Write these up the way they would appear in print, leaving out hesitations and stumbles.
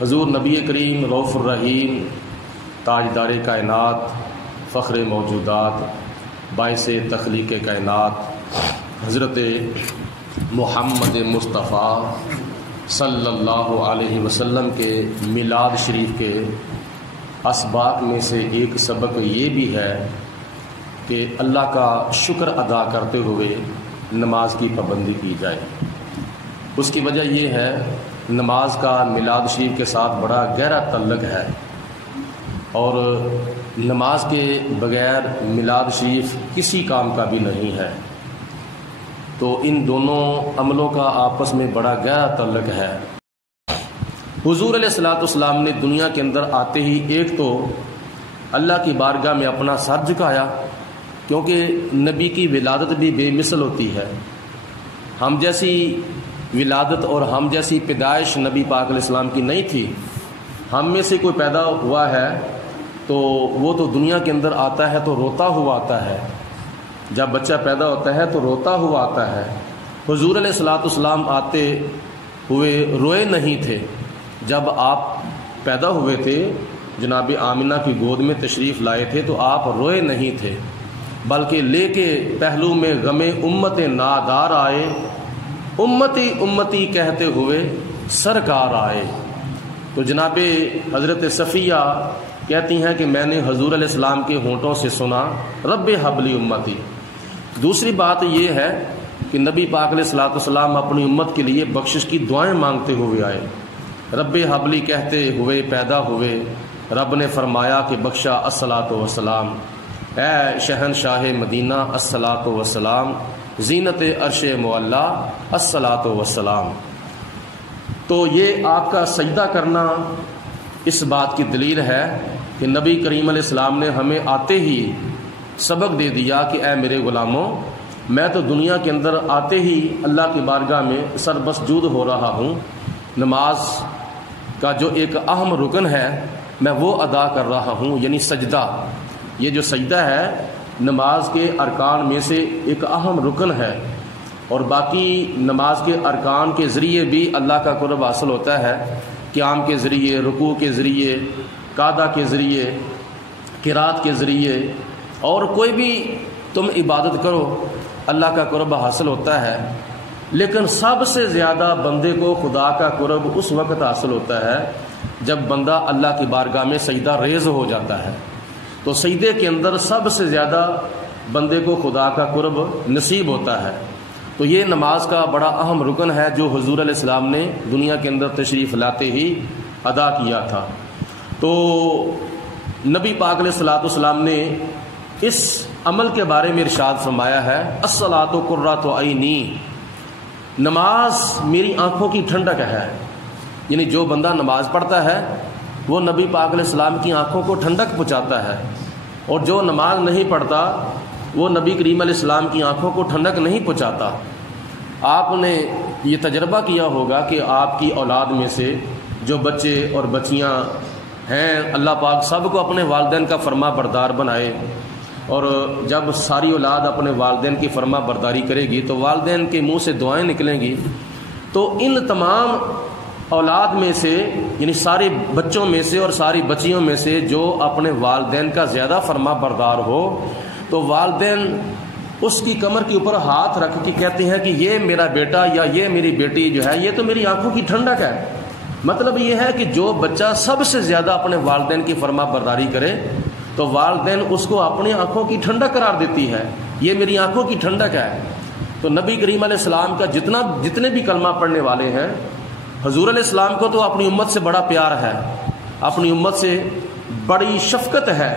حضور نبی کریم رؤوف الرحیم تاجدار کائنات فخر موجودات باعث تخلیق کائنات حضرت محمد مصطفیٰ صلی اللہ علیہ وسلم کے میلاد شریف کے اسباق میں سے ایک سبق یہ بھی ہے کہ اللہ کا شکر ادا کرتے ہوئے نماز کی پابندی کی جائے۔ اس کی وجہ یہ ہے نماز کا میلاد شریف کے ساتھ بڑا گہرا تعلق ہے، اور نماز کے بغیر میلاد شریف کسی کام کا بھی نہیں ہے، تو ان دونوں عملوں کا آپس میں بڑا گہرا تعلق ہے۔ حضور علیہ الصلوۃ والسلام نے دنیا کے اندر آتے ہی ایک تو اللہ کی بارگاہ میں اپنا سر جھکایا، کیونکہ نبی کی ولادت بھی بے مثل ہوتی ہے۔ ہم جیسی ولادت اور ہم جیسی پیدائش نبی پاک علیہ السلام کی نہیں تھی۔ ہم میں سے کوئی پیدا ہوا ہے تو وہ تو دنیا کے اندر آتا ہے تو روتا ہوا آتا ہے، جب بچہ پیدا ہوتا ہے تو روتا ہوا آتا ہے۔ حضور علیہ الصلوۃ والسلام آتے ہوئے روئے نہیں تھے۔ جب آپ پیدا ہوئے تھے، جناب آمنہ کی گود میں تشریف لائے تھے تو آپ روئے نہیں تھے، بلکہ لے کے پہلو میں غم امت نادار آئے، امتی امتی کہتے ہوئے سرکار آئے۔ تو جناب حضرت صفیہ کہتی ہیں کہ میں نے حضور علیہ السلام کے ہونٹوں سے سنا رب حبلی امتی۔ دوسری بات یہ ہے کہ نبی پاک علیہ الصلوۃ والسلام اپنی امت کے لیے بخشش کی دعائیں مانگتے ہوئے آئے۔ رب حبلی کہتے ہوئے پیدا ہوئے، رب نے فرمایا کہ بخشا الصلاۃ والسلام، اے شہنشاہ مدینہ الصلاۃ والسلام، زینت عرش معلا الصلاۃ والسلام۔ تو یہ آپ کا سجدہ کرنا اس بات کی دلیل ہے کہ نبی کریم علیہ السلام نے ہمیں آتے ہی سبق دے دیا کہ اے میرے غلاموں، میں تو دنیا کے اندر آتے ہی اللہ کی بارگاہ میں سر مسجود ہو رہا ہوں، نماز کا جو ایک اہم رکن ہے میں وہ ادا کر رہا ہوں، یعنی سجدہ۔ یہ جو سجدہ ہے نماز کے ارکان میں سے ایک اہم رکن ہے، اور باقی نماز کے ارکان کے ذریعے بھی اللہ کا قرب حاصل ہوتا ہے، قیام کے ذریعے، رکوع کے ذریعے، قعدہ کے ذریعے، قرات کے ذریعے، اور کوئی بھی تم عبادت کرو اللہ کا قرب حاصل ہوتا ہے۔ لیکن سب سے زیادہ بندے کو خدا کا قرب اس وقت حاصل ہوتا ہے جب بندہ اللہ کی بارگاہ میں سجدہ ریز ہو جاتا ہے۔ تو سجدے کے اندر سب سے زیادہ بندے کو خدا کا قرب نصیب ہوتا ہے۔ تو یہ نماز کا بڑا اہم رکن ہے جو حضور علیہ السلام نے دنیا کے اندر تشریف لاتے ہی ادا کیا تھا۔ تو نبی پاک علیہ الصلوۃ والسلام نے اس عمل کے بارے میں ارشاد فرمایا ہے، الصلاۃ قرۃ عینی، نماز میری آنکھوں کی ٹھنڈک ہے۔ یعنی جو بندہ نماز پڑھتا ہے وہ نبی پاک علیہ السلام کی آنکھوں کو ٹھنڈک پہنچاتا ہے، اور جو نماز نہیں پڑھتا وہ نبی کریم علیہ السلام کی آنکھوں کو ٹھنڈک نہیں پہنچاتا۔ آپ نے یہ تجربہ کیا ہوگا کہ آپ کی اولاد میں سے جو بچے اور بچیاں ہیں، اللہ پاک سب کو اپنے والدین کا فرما بردار بنائے، اور جب ساری اولاد اپنے والدین کی فرما برداری کرے گی تو والدین کے منہ سے دعائیں نکلیں گی۔ تو ان تمام اولاد میں سے، یعنی سارے بچوں میں سے اور ساری بچیوں میں سے جو اپنے والدین کا زیادہ فرما بردار ہو، تو والدین اس کی کمر کے اوپر ہاتھ رکھ کے کہتے ہیں کہ یہ میرا بیٹا یا یہ میری بیٹی جو ہے یہ تو میری آنکھوں کی ٹھنڈک ہے۔ مطلب یہ ہے کہ جو بچہ سب سے زیادہ اپنے والدین کی فرما برداری کرے تو والدین اس کو اپنی آنکھوں کی ٹھنڈک قرار دیتی ہے، یہ میری آنکھوں کی ٹھنڈک ہے۔ تو نبی کریم علیہ السلام کا جتنے بھی کلمہ پڑھنے والے ہیں، حضور علیہ السلام کو تو اپنی امت سے بڑا پیار ہے، اپنی امت سے بڑی شفقت ہے،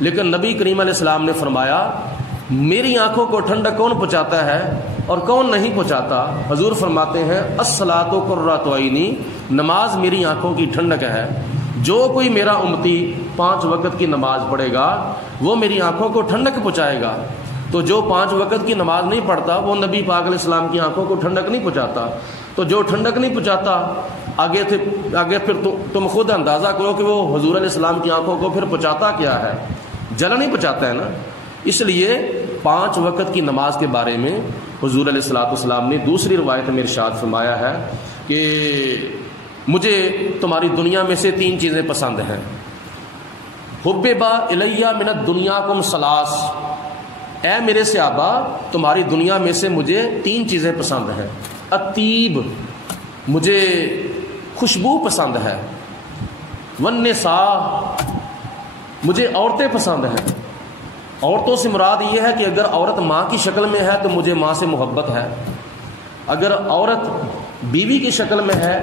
لیکن نبی کریم علیہ السلام نے فرمایا میری آنکھوں کو ٹھنڈک کون پہنچاتا ہے اور کون نہیں پہنچاتا؟ حضور فرماتے ہیں الصلاۃ قرۃ عینی، نماز میری آنکھوں کی ٹھنڈک ہے۔ جو کوئی میرا امتی 5 وقت کی نماز پڑھے گا وہ میری آنکھوں کو ٹھنڈک پہنچائے گا۔ تو جو 5 وقت کی نماز نہیں پڑھتا وہ نبی پاک علیہ السلام کی آنکھوں کو ٹھنڈک نہیں پہنچاتا۔ تو جو ٹھنڈک نہیں پہنچاتا آگے پھر تم خود اندازہ کرو کہ وہ حضور علیہ السلام کی آنکھوں کو پھر پہنچاتا کیا ہے؟ جلن نہیں پہنچاتا ہے نا۔ اس لیے 5 وقت کی نماز کے بارے میں حضور علیہ الصلوۃ والسلام نے دوسری روایت میں ارشاد فرمایا ہے کہ مجھے تمہاری دنیا میں سے 3 چیزیں پسند ہیں. حببا الیہ من الدنیاکم ثلاث، اے میرے صحابہ تمہاری دنیا میں سے مجھے 3 چیزیں پسند ہیں. الطیب، مجھے خوشبو پسند ہے. والنساء، مجھے عورتیں پسند ہیں. عورتوں سے مراد یہ ہے کہ اگر عورت ماں کی شکل میں ہے تو مجھے ماں سے محبت ہے، اگر عورت بیوی کی شکل میں ہے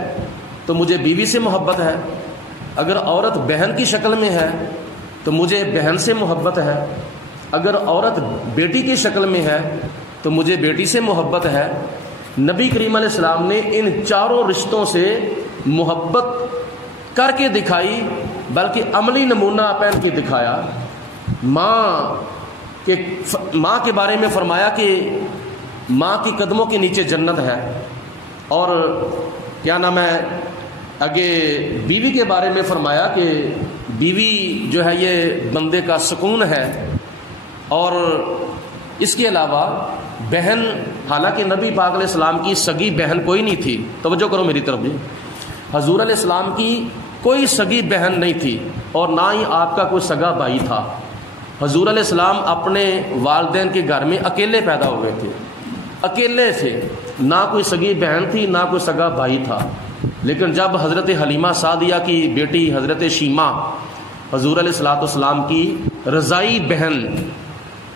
تو مجھے بیوی سے محبت ہے، اگر عورت بہن کی شکل میں ہے تو مجھے بہن سے محبت ہے، اگر عورت بیٹی کی شکل میں ہے تو مجھے بیٹی سے محبت ہے. نبی کریم علیہ السلام نے ان 4 رشتوں سے محبت کر کے دکھائی، بلکہ عملی نمونہ پہن کے دکھایا. ماں کے بارے میں فرمایا کہ ماں کی قدموں کے نیچے جنت ہے، اور کیا نام ہے آگے بیوی کے بارے میں فرمایا کہ بیوی جو ہے یہ بندے کا سکون ہے. اور اس کے علاوہ بہن، حالانکہ نبی پاک علیہ السلام کی سگی بہن کوئی نہیں تھی، توجہ کرو میری طرف بھی، حضور علیہ السلام کی کوئی سگی بہن نہیں تھی اور نہ ہی آپ کا کوئی سگا بھائی تھا. حضور علیہ السلام اپنے والدین کے گھر میں اکیلے پیدا ہوئے تھے، اکیلے تھے، نہ کوئی سگی بہن تھی نہ کوئی سگا بھائی تھا. لیکن جب حضرت حلیمہ سعدیہ کی بیٹی حضرت شیمہ حضور علیہ السلام کی رضائی بہن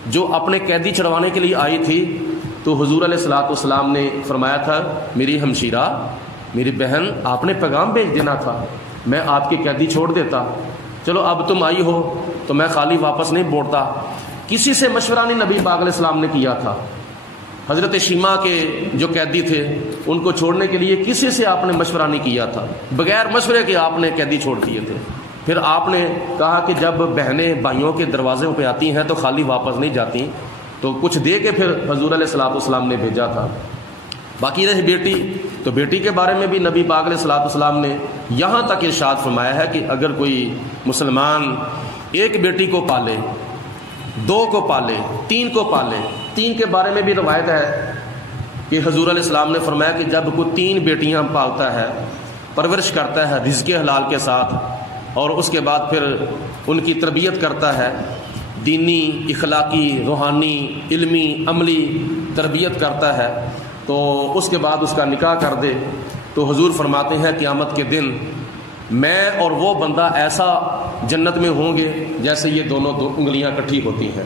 جو اپنے قیدی چھڑوانے کے لیے آئی تھی، تو حضور علیہ السلام نے فرمایا تھا میری ہمشیرہ، میری بہن، آپ نے پیغام بھیج دینا تھا، میں آپ کے قیدی چھوڑ دیتا. چلو اب تم آئی ہو تو میں خالی واپس نہیں موڑتا. کسی سے مشورہ نہیں نبی پاک علیہ السلام نے کیا تھا. حضرت شیمہ کے جو قیدی تھے ان کو چھوڑنے کے لیے کسی سے آپ نے مشورہ نہیں کیا تھا، بغیر مشورے کے آپ نے قیدی چھوڑ دیے تھے. پھر آپ نے کہا کہ جب بہنیں بھائیوں کے دروازوں پہ آتی ہیں تو خالی واپس نہیں جاتی، تو کچھ دے کے پھر حضور علیہ السلام نے بھیجا تھا. باقی رہی بیٹی، تو بیٹی کے بارے میں بھی نبی پاک علیہ السلام نے یہاں تک ارشاد فرمایا ہے کہ اگر کوئی مسلمان ایک بیٹی کو پالے، 2 کو پالے، 3 کو پالے، 3 کے بارے میں بھی روایت ہے کہ حضور علیہ السلام نے فرمایا کہ جب کوئی 3 بیٹیاں پالتا ہے، پرورش کرتا ہے رزق حلال کے ساتھ، اور اس کے بعد پھر ان کی تربیت کرتا ہے، دینی، اخلاقی، روحانی، علمی، عملی تربیت کرتا ہے، تو اس کے بعد اس کا نکاح کر دے، تو حضور فرماتے ہیں قیامت کے دن میں اور وہ بندہ ایسا جنت میں ہوں گے جیسے یہ دونوں 2 انگلیاں اکٹھی ہوتی ہیں.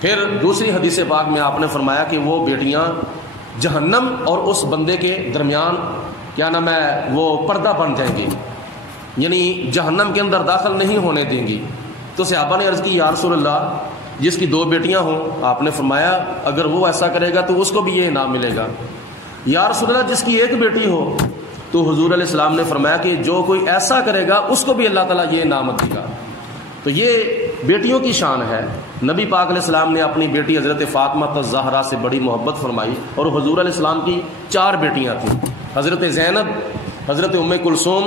پھر دوسری حدیث پاک میں آپ نے فرمایا کہ وہ بیٹیاں جہنم اور اس بندے کے درمیان کیا نام ہے وہ پردہ بن جائیں گی، یعنی جہنم کے اندر داخل نہیں ہونے دیں گی. تو صحابہ نے عرض کی یا رسول اللہ جس کی 2 بیٹیاں ہوں، آپ نے فرمایا اگر وہ ایسا کرے گا تو اس کو بھی یہ انعام ملے گا. یا رسول اللہ جس کی 1 بیٹی ہو، تو حضور علیہ السلام نے فرمایا کہ جو کوئی ایسا کرے گا اس کو بھی اللہ تعالیٰ یہ انعام دے گا. تو یہ بیٹیوں کی شان ہے. نبی پاک علیہ السلام نے اپنی بیٹی حضرت فاطمہ الزہرا سے بڑی محبت فرمائی، اور حضور علیہ السلام کی 4 بیٹیاں تھیں، حضرت زینب، حضرت ام کلثوم،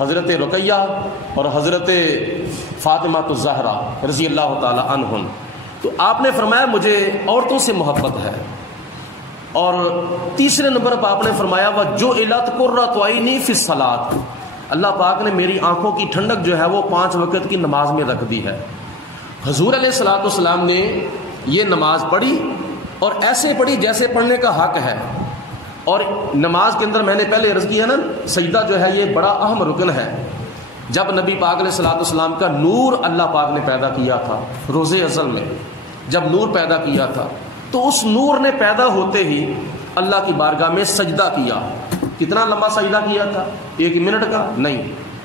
حضرت رقیہ اور حضرت فاطمہ الزہرا رضی اللہ تعالی عنہن. تو آپ نے فرمایا مجھے عورتوں سے محبت ہے. اور تیسرے نمبر پر آپ نے فرمایا وَجُعِلَتْ قُرَّةُ عَيْنِي فِي الصَّلَاةِ، اللہ پاک نے میری آنکھوں کی ٹھنڈک جو ہے وہ 5 وقت کی نماز میں رکھ دی ہے. حضور علیہ السلام نے یہ نماز پڑھی اور ایسے پڑھی جیسے پڑھنے کا حق ہے. اور نماز کے اندر میں نے پہلے عرض کیا نا، سجدہ جو ہے یہ بڑا اہم رکن ہے. جب نبی پاک علیہ السلام کا نور اللہ پاک نے پیدا کیا تھا روز ازل میں، جب نور پیدا کیا تھا تو اس نور نے پیدا ہوتے ہی اللہ کی بارگاہ میں سجدہ کیا. کتنا لمبا سجدہ کیا تھا؟ 1 منٹ کا نہیں،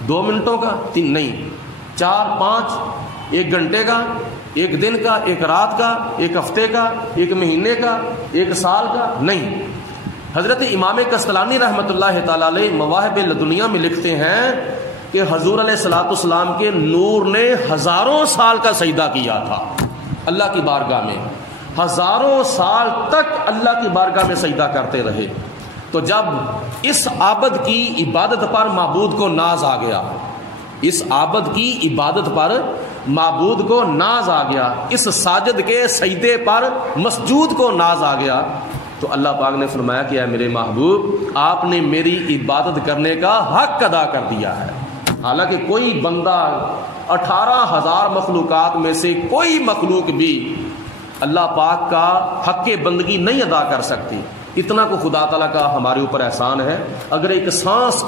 2 منٹوں کا نہیں، 4 5 1 گھنٹے کا، 1 دن کا، 1 رات کا، 1 ہفتے کا، 1 مہینے کا، 1 سال کا نہیں. حضرت امام کستلانی رحمۃ اللہ تعالی علیہ مواہب لدنیہ میں لکھتے ہیں کہ حضور علیہ السلام کے نور نے ہزاروں سال کا سجدہ کیا تھا اللہ کی بارگاہ میں، ہزاروں سال تک اللہ کی بارگاہ میں سجدہ کرتے رہے. تو جب اس عابد کی عبادت پر معبود کو ناز آ گیا، اس عابد کی عبادت پر معبود کو ناز آ گیا، اس ساجد کے سجدے پر مسجود کو ناز آ گیا، تو اللہ پاک نے فرمایا کہ اے میرے محبوب آپ نے میری عبادت کرنے کا حق ادا کر دیا ہے. حالانکہ کوئی بندہ 18,000 مخلوقات میں سے کوئی مخلوق بھی اللہ پاک کا حق بندگی نہیں ادا کر سکتی. اتنا کو خدا تعالیٰ کا ہمارے اوپر احسان ہے. اگر ایک سانس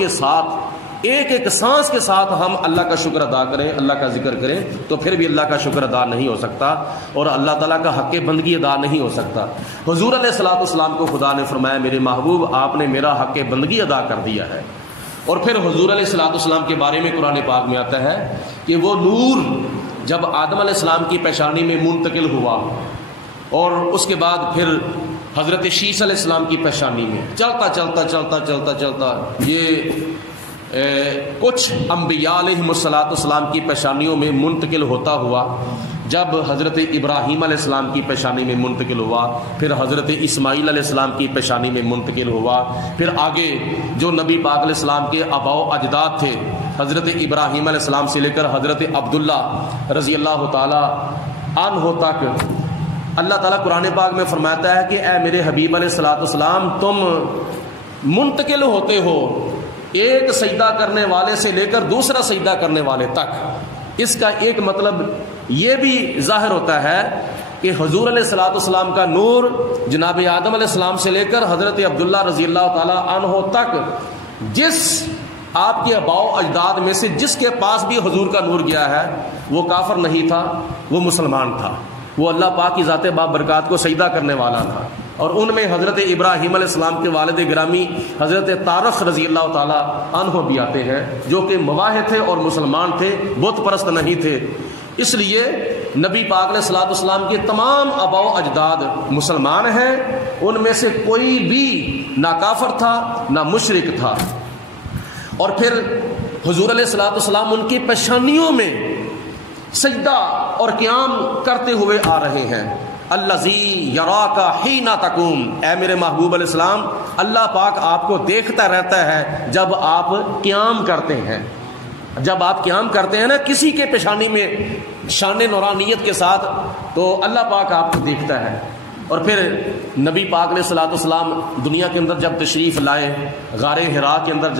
کے ساتھ ہم اللہ کا شکر ادا کریں, اللہ کا ذکر کریں, تو پھر بھی اللہ کا شکر ادا نہیں ہو سکتا اور اللہ تعالیٰ کا حق بندگی ادا نہیں ہو سکتا. حضور علیہ الصلوۃ والسلام کو خدا نے فرمایا میرے محبوب آپ نے میرا حق بندگی ادا کر دیا ہے. اور پھر حضور علیہ الصلوۃ والسلام کے بارے میں قرآن پاک میں آتا ہے کہ وہ نور جب آدم علیہ السلام کی پیشانی میں منتقل ہوا اور اس کے بعد پھر حضرت شیس علیہ السلام کی پیشانی میں چلتا یہ کچھ انبیاء علیہ السلام کی پیشانیوں میں منتقل ہوتا ہوا, جب حضرت ابراہیم علیہ السلام کی پیشانی میں منتقل ہوا, پھر حضرت اسماعیل علیہ السلام کی پیشانی میں منتقل ہوا, پھر آگے جو نبی پاک علیہ السلام کے آباء و اجداد تھے حضرت ابراہیم علیہ السلام سے لے کر حضرت عبداللہ رضی اللہ تعالی عنہ تک, اللہ تعالیٰ قرآن پاک میں فرماتا ہے کہ اے میرے حبیب علیہ الصلوۃ والسلام تم منتقل ہوتے ہو ایک سجدہ کرنے والے سے لے کر دوسرا سجدہ کرنے والے تک. اس کا ایک مطلب یہ بھی ظاہر ہوتا ہے کہ حضور علیہ الصلوۃ والسلام کا نور جناب آدم علیہ السلام سے لے کر حضرت عبداللہ رضی اللہ تعالی عنہ تک جس آپ کے آباء و اجداد میں سے جس کے پاس بھی حضور کا نور گیا ہے وہ کافر نہیں تھا, وہ مسلمان تھا, وہ اللہ پاک کی ذات بابرکات کو سجدہ کرنے والا تھا. اور ان میں حضرت ابراہیم علیہ السلام کے والد گرامی حضرت طارق رضی اللہ تعالی عنہ بھی آتے ہیں جو کہ مواحد تھے اور مسلمان تھے, بت پرست نہیں تھے. اس لیے نبی پاک علیہ الصلوۃ والسلام کے تمام آباء و اجداد مسلمان ہیں, ان میں سے کوئی بھی نہ کافر تھا نہ مشرک تھا. اور پھر حضور علیہ الصلوۃ والسلام ان کی پیشانیوں میں سجدہ اور قیام کرتے ہوئے آ رہے ہیں. الذی یراک حین تقوم, اے میرے محبوب علیہ السلام اللہ پاک آپ کو دیکھتا رہتا ہے جب آپ قیام کرتے ہیں. جب آپ قیام کرتے ہیں نا کسی کے پیشانی میں شان نورانیت کے ساتھ, تو اللہ پاک آپ کو دیکھتا ہے. اور پھر نبی پاک علیہ الصلوۃ والسلام دنیا کے اندر جب تشریف لائے, غار حرا کے اندر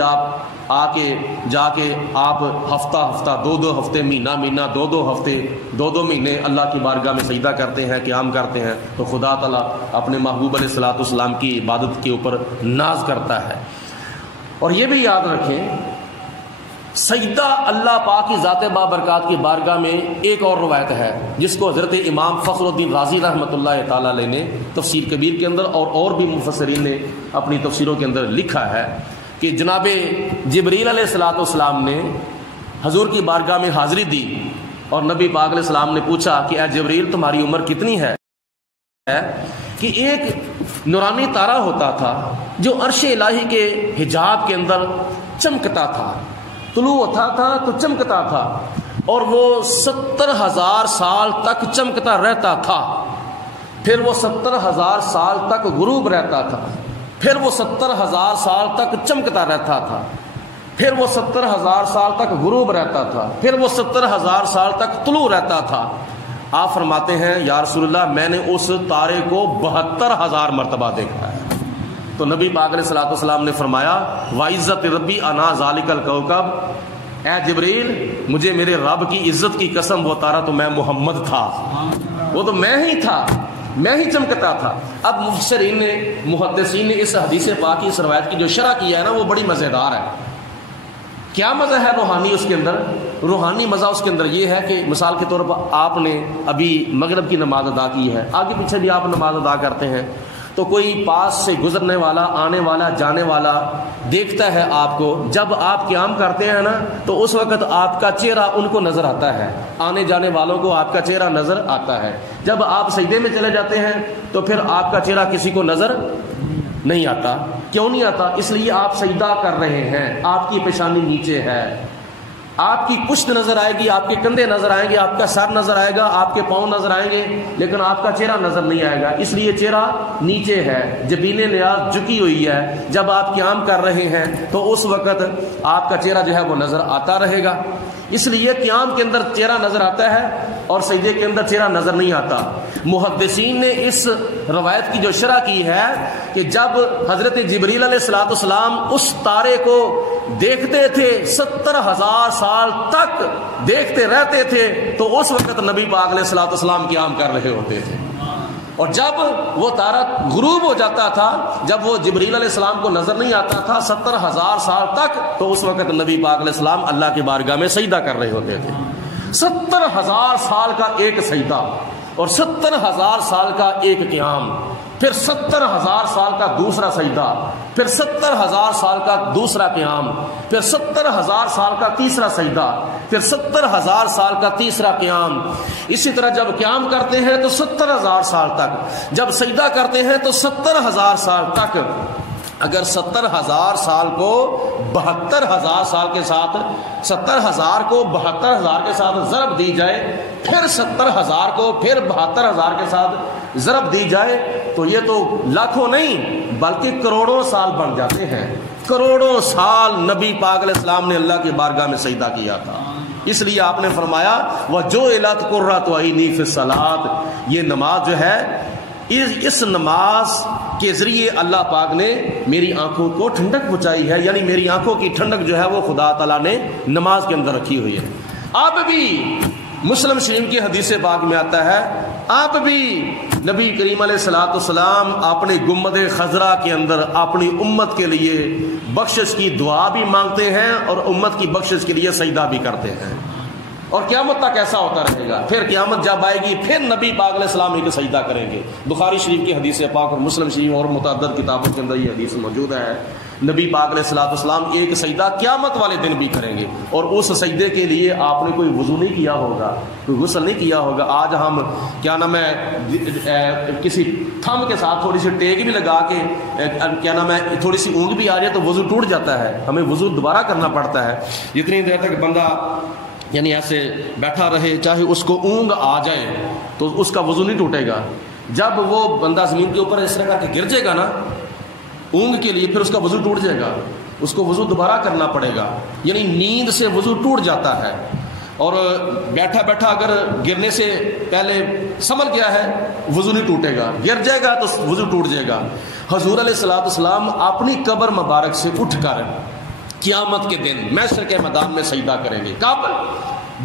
جا کے آپ ہفتہ 2 ہفتے, مہینہ 2 ہفتے 2 مہینے اللہ کی بارگاہ میں سجدہ کرتے ہیں, قیام کرتے ہیں, تو خدا تعالیٰ اپنے محبوب علیہ الصلوۃ والسلام کی عبادت کے اوپر ناز کرتا ہے. اور یہ بھی یاد رکھیں سجدہ اللہ پاک کی ذات بابرکات کی بارگاہ میں ایک اور روایت ہے جس کو حضرت امام فخر الدین رازی رحمۃ اللہ تعالی علیہ نے تفسیر کبیر کے اندر اور بھی مفسرین نے اپنی تفسیروں کے اندر لکھا ہے کہ جناب جبریل علیہ الصلوۃ والسلام نے حضور کی بارگاہ میں حاضری دی اور نبی پاک علیہ السلام نے پوچھا کہ اے جبریل تمہاری عمر کتنی ہے؟ کہ ایک نورانی تارا ہوتا تھا جو عرش الہی کے حجاب کے اندر چمکتا تھا, طلوع ہوتا تھا تو چمکتا تھا, اور وہ 70,000 سال تک چمکتا رہتا تھا. پھر وہ 70,000 سال تک غروب رہتا تھا, پھر وہ 70,000 سال تک چمکتا رہتا تھا, پھر وہ 70,000 سال تک غروب رہتا تھا, پھر وہ 70,000 سال تک طلوع رہتا تھا. آپ فرماتے ہیں یا رسول اللہ میں نے اس تارے کو 72,000 مرتبہ دیکھا ہے. تو نبی پاک علیہ الصلوۃ والسلام نے فرمایا وعزت ربی انا ذالک الکوکب, اے جبریل مجھے میرے رب کی عزت کی قسم وہ تارا تو میں محمد تھا, وہ تو میں ہی تھا, میں ہی چمکتا تھا. اب مفسرین نے محدثین نے اس حدیث پاک کی اس روایت کی جو شرح کی ہے نا وہ بڑی مزیدار ہے. کیا مزہ ہے روحانی اس کے اندر؟ روحانی مزہ اس کے اندر یہ ہے کہ مثال کے طور پر آپ نے ابھی مغرب کی نماز ادا کی ہے, آگے پیچھے بھی آپ نماز ادا کرتے ہیں, تو کوئی پاس سے گزرنے والا, آنے والا, جانے والا دیکھتا ہے آپ کو. جب آپ قیام کرتے ہیں نا تو اس وقت آپ کا چہرہ ان کو نظر آتا ہے, آنے جانے والوں کو آپ کا چہرہ نظر آتا ہے. جب آپ سجدے میں چلے جاتے ہیں تو پھر آپ کا چہرہ کسی کو نظر نہیں آتا. کیوں نہیں آتا؟ اس لیے آپ سجدہ کر رہے ہیں, آپ کی پیشانی نیچے ہے, آپ کی پشت نظر آئے گی, آپ کے کندھے نظر آئیں گے, آپ کا سر نظر آئے گا, آپ کے پاؤں نظر آئیں گے, لیکن آپ کا چہرہ نظر نہیں آئے گا. اس لیے چہرہ نیچے ہے, جبین نیاز جھکی ہوئی ہے. جب آپ قیام کر رہے ہیں تو اس وقت آپ کا چہرہ جو ہے وہ نظر آتا رہے گا. اس لیے قیام کے اندر چہرہ نظر آتا ہے اور سجدے کے اندر چہرہ نظر نہیں آتا. محدثین نے اس روایت کی جو شرح کی ہے کہ جب حضرت جبریل علیہ السلام اس تارے کو دیکھتے تھے 70,000 سال تک دیکھتے رہتے تھے تو اس وقت نبی پاک علیہ السلام قیام کر رہے ہوتے تھے، اور جب وہ تارا غروب ہو جاتا تھا، جب وہ جبریل علیہ السلام کو نظر نہیں آتا تھا 70,000 سال تک، تو اس وقت نبی پاک علیہ السلام اللہ کی بارگاہ میں سجدہ کر رہے ہوتے تھے۔ 70,000 سال کا ایک سجدہ اور 70,000 سال کا ایک قیام، پھر 70,000 سال کا دوسرا سجدہ، پھر 70,000 سال کا دوسرا قیام، پھر 70,000 سال کا تیسرا سجدہ، پھر 70,000 سال کا تیسرا قیام۔ اسی طرح جب قیام کرتے ہیں تو 70,000 سال تک، جب سجدہ کرتے ہیں تو 70,000 سال تک۔ اگر 70,000 سال کو 72,000 سال کے ساتھ، 70,000 کو 72,000 کے ساتھ ضرب دی جائے، پھر 70,000 کو پھر 72,000 کے ساتھ ضرب دی جائے، تو یہ تو لاکھوں نہیں بلکہ کروڑوں سال بن جاتے ہیں۔ کروڑوں سال نبی پاک علیہ السلام نے اللہ کی بارگاہ میں سجدہ کیا تھا۔ اس لیے آپ نے فرمایا وَجُعِلَتْ قُرَّةُ عَيْنِي فِي الصَّلَاةِ، یہ نماز جو ہے، اس نماز کے ذریعے اللہ پاک نے میری آنکھوں کو ٹھنڈک پہنچائی ہے، یعنی میری آنکھوں کی ٹھنڈک جو ہے وہ خدا تعالیٰ نے نماز کے اندر رکھی ہوئی ہے۔ اب بھی مسلم شریف کی حدیث پاک میں آتا ہے، آپ بھی نبی کریم علیہ السلام اپنے گنبد خضرا کے اندر اپنی امت کے لیے بخشش کی دعا بھی مانگتے ہیں اور امت کی بخشش کے لیے سجدہ بھی کرتے ہیں، اور قیامت تک ایسا ہوتا رہے گا۔ پھر قیامت جب آئے گی پھر نبی پاک علیہ السلام ہی کو سجدہ کریں گے۔ بخاری شریف کی حدیث پاک اور مسلم شریف اور متعدد کتابوں کے اندر یہ حدیث موجود ہے، نبی پاک علیہ السلام ایک سجدہ قیامت والے دن بھی کریں گے، اور اس سجدے کے لیے آپ نے کوئی وضو نہیں کیا ہوگا، کوئی غسل نہیں کیا ہوگا۔ آج ہم کیا نام ہے کسی تھم کے ساتھ تھوڑی سی ٹیک بھی لگا کے کیا نام ہے تھوڑی سی اونگ بھی آ جائے تو وضو ٹوٹ جاتا ہے، ہمیں وضو دوبارہ کرنا پڑتا ہے۔ جتنی دیر تک بندہ یعنی ایسے بیٹھا رہے، چاہے اس کو اونگ آ جائے تو اس کا وضو نہیں ٹوٹے گا۔ جب وہ بندہ زمین کے اوپر اس طرح کر کے گر جائے گا نا اونگ کے لیے، پھر اس کا وضو ٹوٹ جائے گا، اس کو وضو دوبارہ کرنا پڑے گا، یعنی نیند سے وضو ٹوٹ جاتا ہے۔ اور بیٹھا بیٹھا اگر گرنے سے پہلے سنبھل گیا ہے وضو نہیں ٹوٹے گا، گر جائے گا تو وضو ٹوٹ جائے گا۔ حضور علیہ السلام اپنی قبر مبارک سے اٹھ کر قیامت کے دن محشر کے میدان میں سجدہ کریں گے۔ کب؟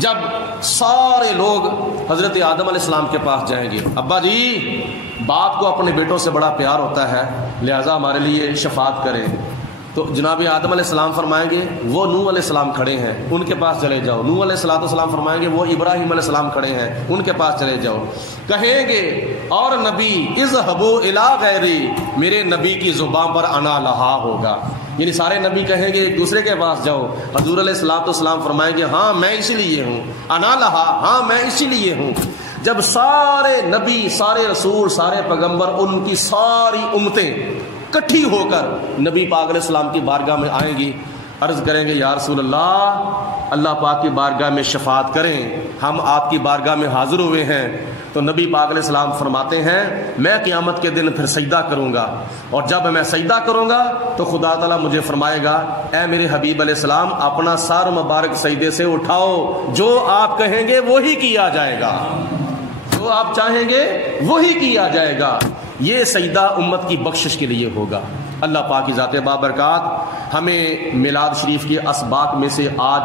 جب سارے لوگ حضرت آدم علیہ السلام کے پاس جائیں گے، ابا جی باپ کو اپنے بیٹوں سے بڑا پیار ہوتا ہے لہذا ہمارے لیے شفاعت کریں، تو جناب آدم علیہ السلام فرمائیں گے وہ نوح علیہ السلام کھڑے ہیں ان کے پاس چلے جاؤ، نوح علیہ السلام فرمائیں گے وہ ابراہیم علیہ السلام کھڑے ہیں ان کے پاس چلے جاؤ، کہیں گے اور نبی اذهبوا الی غیری، میرے نبی کی زبان پر انا لہا ہوگا، یعنی سارے نبی کہیں گے ایک دوسرے کے پاس جاؤ، حضور علیہ السلام فرمائیں گے ہاں میں اسی لیے ہوں، انا لہا، ہاں میں اسی لیے ہوں۔ جب سارے نبی، سارے رسول، سارے پیغمبر، ان کی ساری امتیں کٹھی ہو کر نبی پاک علیہ السلام کی بارگاہ میں آئیں گی، عرض کریں گے یا رسول اللہ پاک کی بارگاہ میں شفاعت کریں، ہم آپ کی بارگاہ میں حاضر ہوئے ہیں۔ تو نبی پاک علیہ السلام فرماتے ہیں میں قیامت کے دن پھر سجدہ کروں گا، اور جب میں سجدہ کروں گا تو خدا تعالیٰ مجھے فرمائے گا اے میرے حبیب علیہ السلام اپنا سر مبارک سجدے سے اٹھاؤ، جو آپ کہیں گے وہی کیا جائے گا، جو آپ چاہیں گے وہی کیا جائے گا۔ یہ سجدہ امت کی بخشش کے لیے ہوگا۔ اللہ پاک کی ذات بابرکات ہمیں میلاد شریف کے اسباق میں سے آج